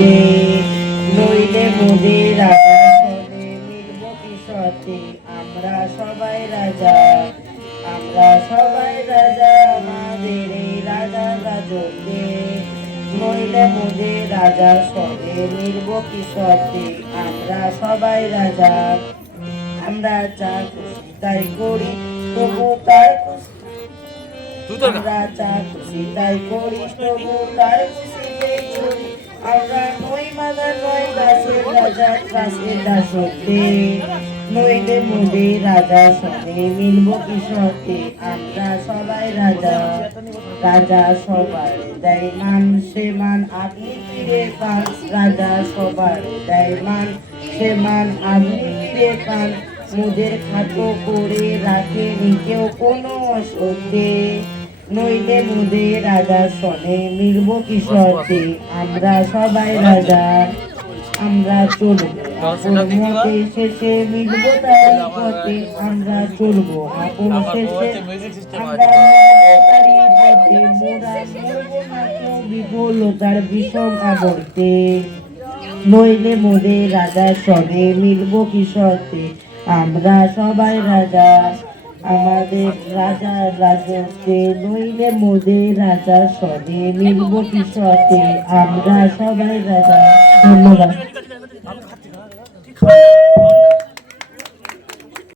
সত্যি নইলে মোদের রাজা মিলব কি সত্যি আমরা সবাই রাজা আমরা সবাই রাজা আমাদের এই রাজা রাজতে নইলে মোদের রাজা মিলব কি সত্যি আমরা সবাই রাজা আমরা যা খুশি তাই করি তবু খুশি আমরা যা খুশি তাই করি তবু খুশিতেই চলি আমরা রাজা দাসের দাসতে নইলে মোদে রাজা সঙ্গে মিলব কি আমরা সবাই রাজা। রাজা সবার দেয় মান সে মান আপনি ফিরে পান। রাজা সবার দেয় মান সে মান আপনি ফিরে পান। মোদের খাটো করে রাখেনি কেউ কোনো অসত্যে। নইলে মুদে রাজা সনে মিলব কি আমরা সবাই রাজা। আমরা চলবো। মতে শেষে মিলব তার পথে আমরা চলবো। আপন শেষে বিফলতার বিষম আবর্তে নইলে মোদে রাজা সনে মিলব কি সত্যি? আমরা সবাই রাজা আমাদের রাজা রাজত্বে। নইলে মোদে রাজা সনে মিলব কি সত্যি? আমরা সবাই রাজা ধন্যবাদ। 되거든. 나도 같이 가.